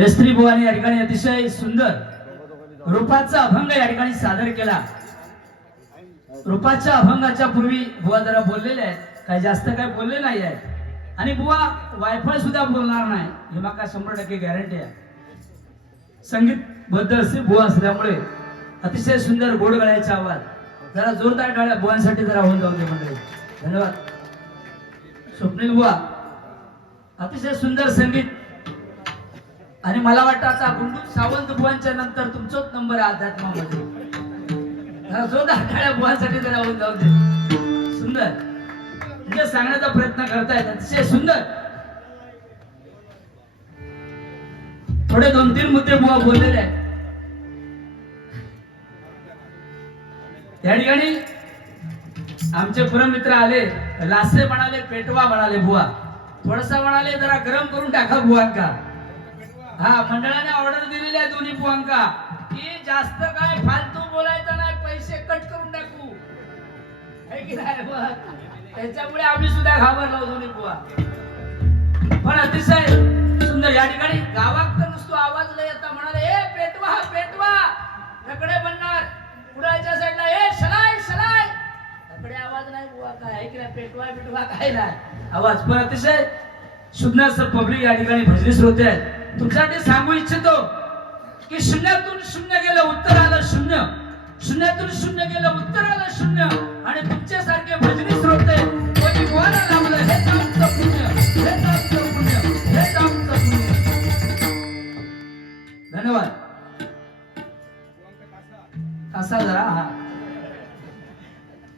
मेस्त्री बुवाने या ठिकाणी अतिशय सुंदर रूपाचा अभंग या ठिकाणी सादर केला. रूपाच्या अभंगाच्या पूर्वी बुवा जरा बोललेले आहेत. काही जास्त काही बोलले नाही आहेत. आणि बुवा वायफाय सुद्धा बोलणार नाही. हे माका शंभर टक्के गॅरंटी आहे. संगीत बद्दल असे बुवा असल्यामुळे अतिशय सुंदर गोड गळ्याचा आवाज. जरा जोरदार टाळ्या बुवांसाठी जरा होऊन जाऊ दे मंडळी. धन्यवाद. स्वप्नील बुवा अतिशय सुंदर संगीत आणि मला वाटतं आता गुंडू सावंत बुवांच्या नंतर तुमचाच नंबर आहे अध्यात्मामध्ये. जरा जोरदार बुवांसाठी जरा होऊन जाऊ दे. सुंदर. म्हणजे सांगण्याचा प्रयत्न करतायत. अतिशय सुंदर. थोडे दोन तीन मुद्दे बुवा बोललेले आहेत. या ठिकाणी आमचे पुरमित्र आले लासे म्हणाले पेटवा म्हणाले बुवा. थोडसा म्हणाले जरा गरम करून टाका बुवांका. हा मंडळाने ऑर्डर दिलेली आहे दोन्ही पुवांका की जास्त काय फालतू बोलायचं नाही पैसे कट करून टाकू. है की नाही बुवा? त्याच्यामुळे आम्ही सुद्धा घाबरलो दोन्ही पुवा पण अतिशय सुंदर या ठिकाणी गावात तर नुसतो आवाज लय येता म्हणाले ए पेटवा पेटवा. रकडे म्हणणार पुढाच्या साईडला ए शलाय शलाय. रकडे आवाज नाही बुवा काय ऐकला पेटवा पेटवा काय नाही. आवाज. पण अतिशय सुंदर पब्लिक या ठिकाणी भजनी श्रोते आहेत. तुमच्यासाठी सांगू इच्छितो की शून्यातून शून्य गेलं उत्तर आलं शून्य. शून्यातून शून्य गेलं उत्तर आलं शून्य. आणि तुमच्यासारखे भजनी श्रोते कोणी लावलं हेच आमचं पुण्य हेच आमचं पुण्य हेच आमचं पुण्य. धन्यवाद. कसा जरा हा.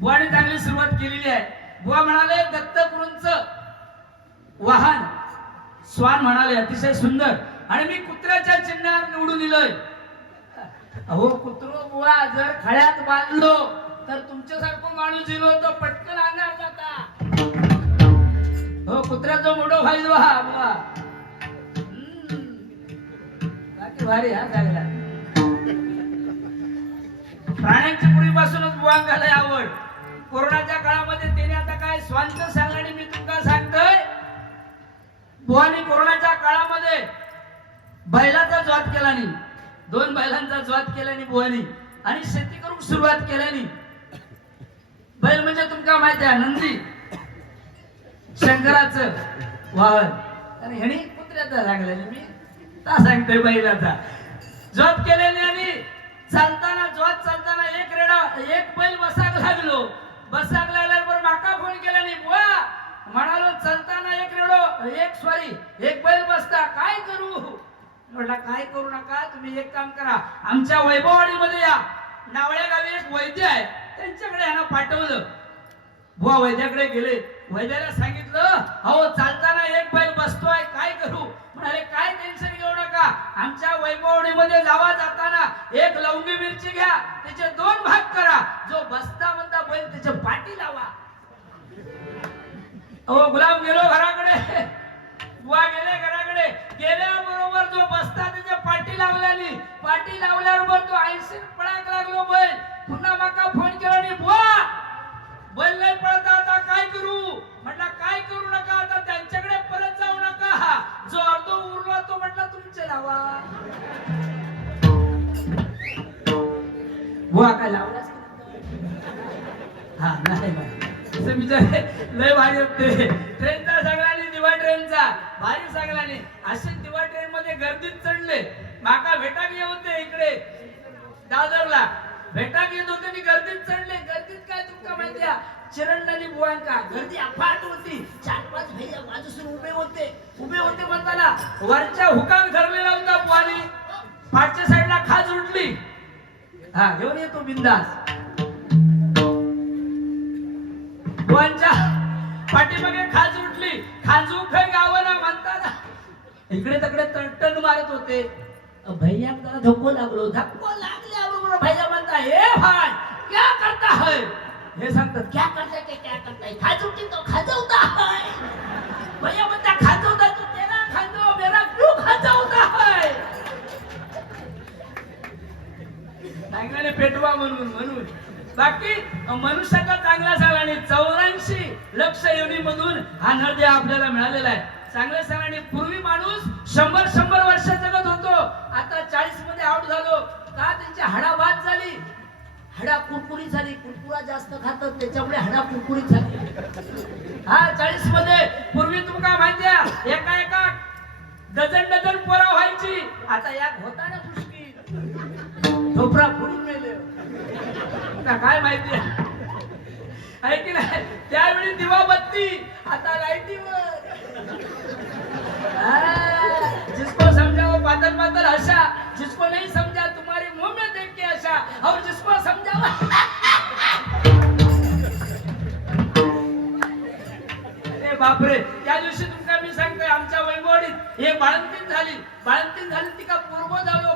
बुवाने चांगली सुरुवात केलेली आहे. बुवा म्हणाले दत्तगुरूंच वाहन स्वान म्हणाले अतिशय सुंदर. आणि मी कुत्र्याच्या चिन्हावर निवडून दिलंय. अहो कुत्रो बुवा जर खळ्यात बांधलो तर तुमच्यासारखं माणूस दिलो तो पटकन अंगार जाता. हो कुत्र्याचा मोठो फायदो हा बुवा. बाकी भारी हा चांगला. प्राण्यांची पूर्वीपासूनच बुवांगाला आवड. कोरोनाच्या काळामध्ये त्याने आता काय स्वांत सांगणे बुवानी कोरोनाच्या काळामध्ये बैलाचा ज्वात केला नाही. दोन बैलांचा ज्वात केल्याने बुवानी. आणि शेती करून सुरुवात केल्याने. बैल म्हणजे तुमका माहिती आहे नंदी. शंकराच वाहन. आणि ह्यानी कुत्र्याचा लागलेले मी. ता सांगतोय बैलाचा. ज्वात केल्याने आणि चालताना ज्वात चालताना एक रेडा एक बैल बसाक लागलो बसाक लागल्यावर माका फोन केला नाही बुवा म्हणालो चालताना एक रेडो एक सॉरी एक बैल बसता काय करू म्हटलं काय करू नका तुम्ही एक काम करा. आमच्या वैभववाडीमध्ये या नावळ्या गावी एक वैद्य आहे. त्यांच्याकडे यांना पाठवलं. बुवा वैद्याकडे गेले. वैद्याला सांगितलं अहो चालताना एक बैल बसतोय काय करू? म्हणाले काय टेन्शन घेऊ नका. आमच्या वैभवडीमध्ये जावा जाताना एक लवंगी मिरची घ्या. त्याचे दोन भाग करा. जो बसता म्हणता बैल त्याच्या पाठी लावा. अहो गुलाम गेलो घराकडे. बुवा गेले घराकडे. गेल्याबरोबर जो बसता त्याच्या पाठी लावल्यानी पाठी लावल्याबरोबर तो ऐंशी पडाक लागलो बैल. पुन्हा माका फोन केला आणि बुवा बैल नाही पळता आता काय करू? म्हटला काय करू नका आता त्यांच्याकडे परत जाऊ नका. जो अर्ध उरला तो म्हटला तुमचे लावा बुवा काय लावलास हा नाही लय भारी होते. ट्रेनचा सगळ्यांनी दिवा ट्रेनचा. भारी सगळ्यांनी असे गर्दीत चढले. माका भेटाक येत होते इकडे. दादरला. भेटाक येत होते मी गर्दीत चढले. गर्दीत काय तुमका माहिती आहे? बुवांका. गर्दी अफाट होती. चार पाच भैया बाजूसून उभे होते. उभे होते म्हणताना वरच्या हुकान धरलेला होता बुवानी. पाठच्या साईडला खाज उठली हा घेऊन येतो बिंदास. बुवांच्या पाठीमागे खाज उठली खाजू खै गावाला म्हणताना इकडे तकडे तणटण मारत होते. भैया त्याला धक्को लागलो? धक्को लागल्याबरोबर भैया म्हणता हे भाई क्या करता है? हे सांगतात क्या करता ते क्या करता है? खाजवती तो खाजवता है. भैया म्हणता खाजवता तू तेरा खाजव मेरा क्यों खाजवता है? चांगल्याने पेटवा म्हणून म्हणून. बाकी मनुष्याचा चांगला झाला आणि चौऱ्याऐंशी लक्ष योनी मधून हा नरदेह आपल्याला मिळालेला आहे. चांगलं आणि पूर्वी माणूस शंभर शंभर वर्ष जगत होतो. आता चाळीसमध्ये आउट झालो. का त्यांची हाडा बाद झाली? हडा कुरकुरी झाली. कुरकुरा जास्त खातात त्याच्यामुळे हडा कुरकुरी झाली. हा चाळीसमध्ये. पूर्वी तुमका माहिती आहे एका एका डझन डझन पोरा व्हायची. आता या होता ना पुष्की. ढोपरा फुडून मेले काय माहिती आहे? की नाही? त्यावेळी दिवाबत्ती आता लाईटीवर जिसको समझा वो पातल पातल आशा जिसको नहीं समझा तुम्हारी मुंह में देख के आशा और जिसको समझा वो अरे बापरे त्या दिवशी तुमका मी सांगतोय आमच्या वैभवडीत हे बाळंतीन झाली. बाळंतीन झाली तिका पूर्व झालो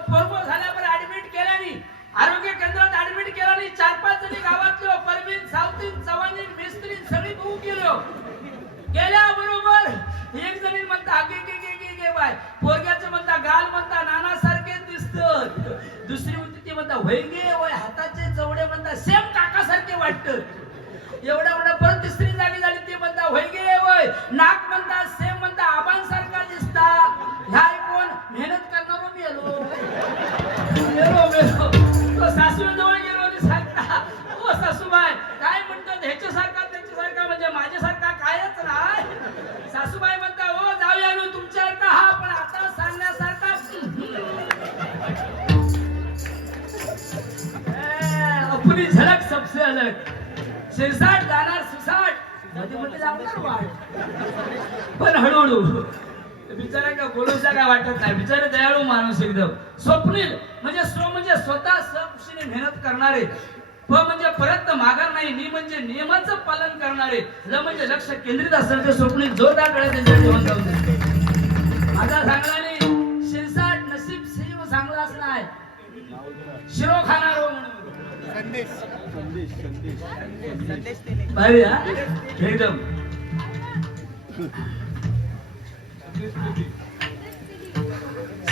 होती वय हाताचे चवडे म्हणता सेम काकासारखे वाटत. एवढा एवढा परत तिसरी जागी झाली ती म्हणता वय वय. नाक शिरसाट जाणार सुसाटमध्ये मध्ये लागणार वाट पण हळूहळू बिचारा का बोलूचा काय वाटत नाही. बिचारे दयाळू माणूस एकदम. स्वप्नील म्हणजे स्व म्हणजे स्वतः सपशीने मेहनत करणारे. प म्हणजे परत माघार नाही मी म्हणजे नियमाचं पालन करणारे. ल म्हणजे लक्ष केंद्रित असेल ते स्वप्नील जोरदार गळ्यात त्यांच्या जीवन जाऊन माझा चांगला नाही. शिरसाट नसीब शिव चांगला असणार शिरो खाणारो म्हणून. हा एकदम.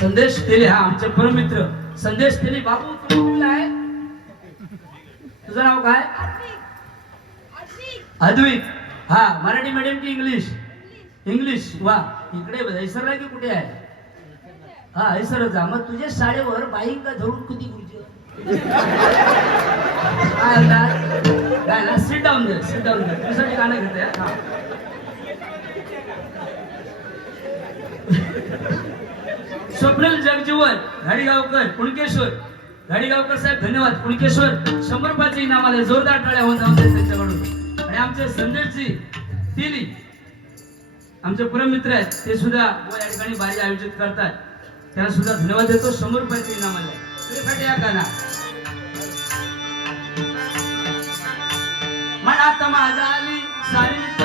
संदेश दिले हा आमचे परमित्र संदेश दिले बाबू तू कुठला आहे? तुझं नाव काय? अद्विक हा मराठी मीडियम की इंग्लिश इंग्लिश वा इकडे हैसरला की कुठे आहे? हा हैसरच जा. मग तुझ्या शाळेवर बाईक का धरून किती गुरुजी सिट डाऊन दे सिट डाऊन दे तुझ्यासाठी गाणं घेते हा स्वप्नील जगजीवन घाडीगावकर कुणकेश्वर घाडीगावकर साहेब धन्यवाद. कुणकेश्वर शंभर रुपयाचे इनाम आले जोरदार टाळ्या होऊन जाऊन त्यांच्याकडून. आणि आमचे संदेशजी तिली आमचे परममित्र आहेत ते सुद्धा या ठिकाणी बारी आयोजित करतात. त्यांना सुद्धा धन्यवाद देतो. शंभर रुपयाचे इनाम आले मनात माझा आली सारी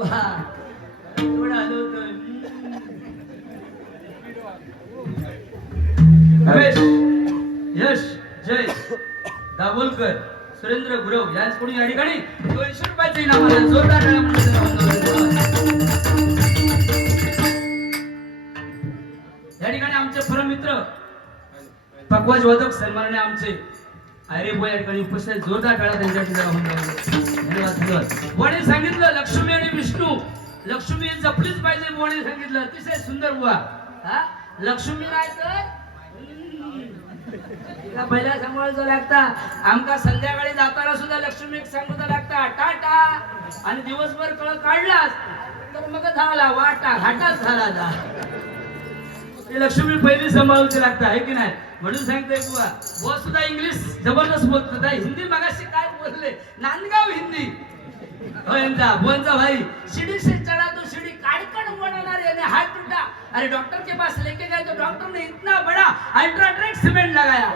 वा एवढं आलं रमेश यश जय. दाभोलकर सुरेंद्र गुरव यांच कोणी या ठिकाणी? दोनशे रुपयाचे इनाम आलं. जोरदार या ठिकाणी आमचे परमित्र पकवाज वादक सन्मानने आमचे आयरे बॉय या ठिकाणी उपस्थित जोरदार टाळा त्यांच्या ठिकाणी धन्यवाद धन्यवाद. वडील सांगितलं लक्ष्मी विष्णू लक्ष्मी जपलीच पाहिजे वडील सांगितलं. अतिशय सुंदर बुवा. हा? लक्ष्मी नाही तर? पहिला पहिल्या सांभाळायचं लागता. आमका संध्याकाळी जाताना सुद्धा लक्ष्मी एक सांगूचा लागता टाटा. आणि दिवसभर कळ काढलास तर मग झाला वाटा घाटाच झाला जा. ते लक्ष्मी पहिली सांभाळायची लागता आहे की नाही? म्हणून सांगतोय बुवा बुवा सुद्धा इंग्लिश जबरदस्त बोलत. हिंदी मगाशी काय बोलले? नांदगाव हिंदी. हो यांचा भाई. सीढ़ी से चढ़ा तो शिडी काटकट बनाना यानी हाथ टूटा अरे डॉक्टर के पास लेके गए तो डॉक्टर ने इतना बड़ा अल्ट्राटेक सीमेंट लगाया.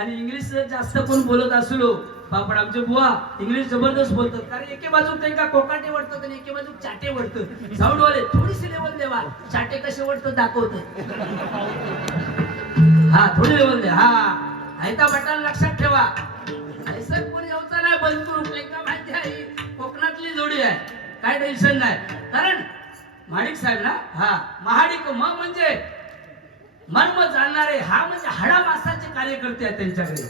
आणि इंग्लिश जास्त कोण बोलत असलो बापड आमचे बुवा इंग्लिश जबरदस्त बोलतात. कारण एके बाजू त्यांना कोकाटे वाटतात आणि एके बाजूक चाटे वाटतं साऊंड वाले थोडीशी लेवल देवा चाटे कसे वाटतं दाखवत. हा थोडी लेवल दे. हा. आयता बटन लक्षात ठेवा. आहे. काय टेन्शन नाही. कारण माणिक साहेब ना हा महाडिक म म्हणजे मर्म जाणणारे हा म्हणजे हाडा मासाचे कार्यकर्ते आहेत त्यांच्याकडे.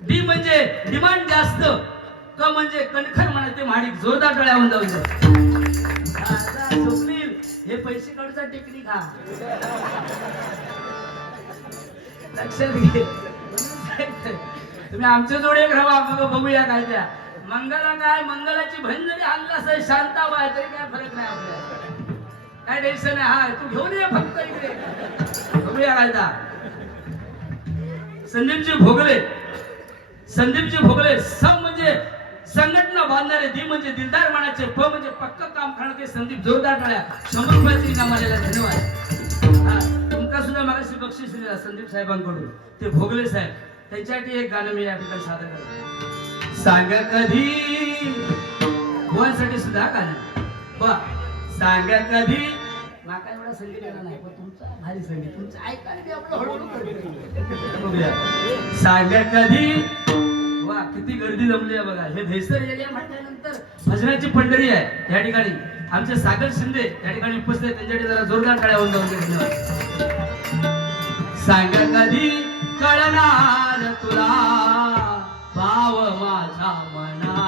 डी म्हणजे डिमांड जास्त क म्हणजे कणखर म्हणायचे महाडिक जोरदार डोळ्यावर जाऊ स्वप्नील हे पैसे काढूचा टेक्निक हा लक्षात घे. तुम्ही आमच्या जोडे एक राहा बघूया काय त्या. मंगला काय? मंगलाची भंज जरी आणला असेल शांताबा तरी काय फरक नाही आपल्याला. काय टेन्शन आहे हा तू घेऊन ये फक्त इकडे. बघूया संदीपजी भोगले. संदीपजी भोगले सम म्हणजे संघटना बांधणारे दी म्हणजे दिलदार मानाचे प म्हणजे पक्क काम करणारे संदीप जोरदार टाळ्या शंभर रुपयाची इनाम धन्यवाद. तुमचा तुमका सुद्धा मला बक्षीस दिला संदीप साहेबांकडून. ते भोगले साहेब त्यांच्यासाठी एक गाणं मी या ठिकाणी सादर करतो. सांग कधी? भुवांसाठी सुद्धा गाणं सांग कधी? माका एवढा संगीत नाही पण तुमचा भारी संगीत तुमचं ऐकायला. सांग कधी? वा किती गर्दी जमली आहे बघा. हे भेसर एरिया म्हटल्यानंतर भजनाची पंढरी आहे या ठिकाणी. आमचे सागर शिंदे या ठिकाणी उपस्थित. त्यांच्याकडे जरा जोरदार टाळ्या होऊन जाऊन सांग कधी? कळणार तुला. भाव माझा मना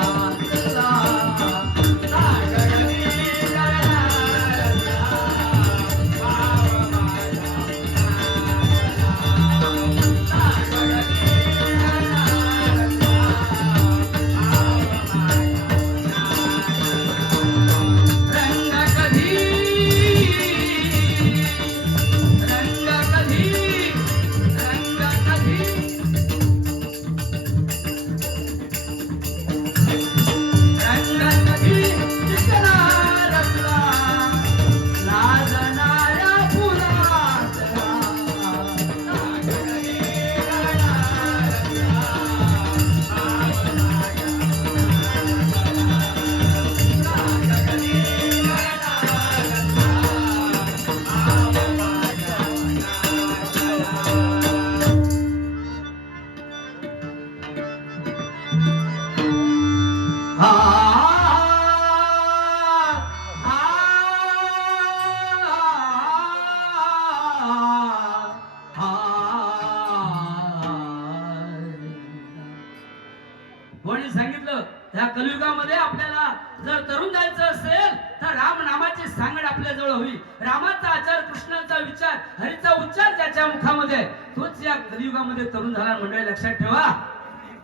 झाला मंडळी लक्षात ठेवा.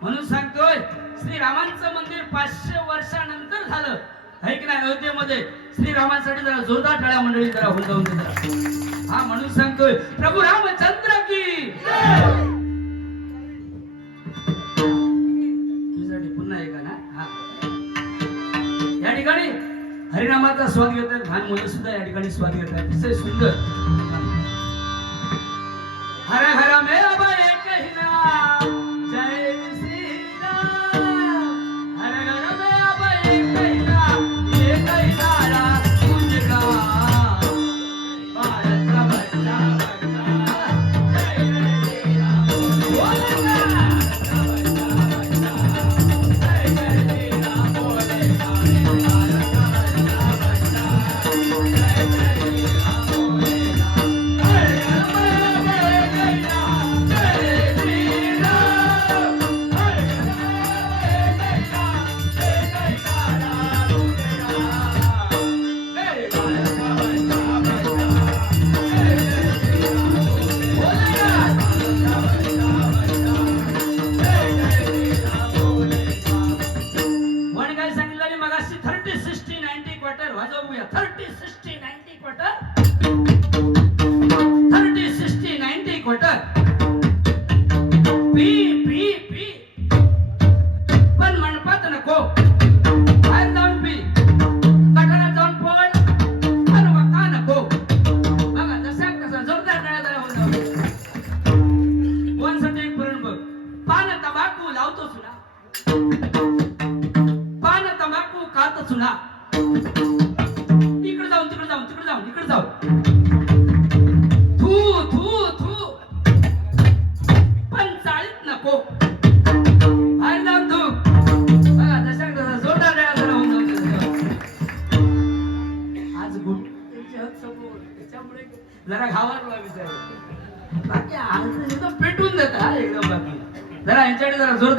म्हणून सांगतोय श्रीरामांचं मंदिर पाचशे वर्षानंतर झालं. है की नाही? अयोध्येमध्ये. श्रीरामांसाठी जरा जोरदार टाळ्या मंडळी जरा होऊन जाऊन जरा. हा म्हणून सांगतोय प्रभू रामचंद्र की तुझ्यासाठी पुन्हा एक ना हा. या ठिकाणी हरिनामाचा स्वाद घेत आहेत. लहान मुलं सुद्धा या ठिकाणी स्वाद घेत आहेत. सुंदर. हर पी पी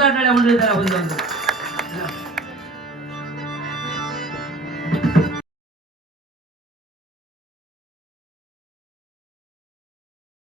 जरा यांच्याकडे